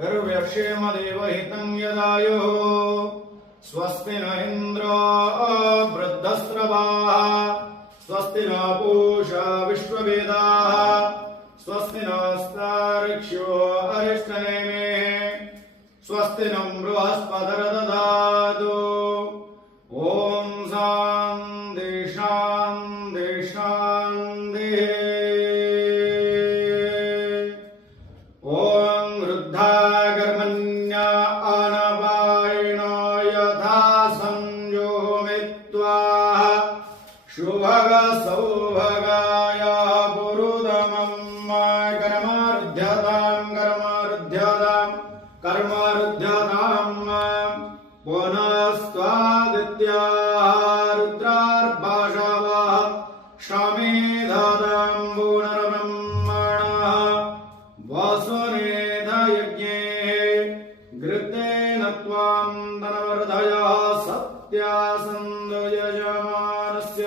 निर्व्यक्षेमदेवहितं यदायुः स्वस्ति न इन्द्रो वृद्धस्रवाः स्वस्ति न पूषा विश्ववेदाः स्वस्ति नस्तार्क्ष्यो अरिष्टनेमिः स्वस्ति न बृहस्पतिर्दधातु ॐ शान्ति शान्ति शान्तिः। ॐ वृद्धागर्मण्या आनवायिनो यथा संयोमित्वा शुभग सौभगाय पुरुदमं कर्मरुध्यतां पुनस्त्वादित्याः रुद्रार्भाषवः शमेधतां पुनर्ब्रह्मणः वसुनेधयज्ञे घृतेन त्वां धनवर्धयः सत्यासन्दो यजमानस्य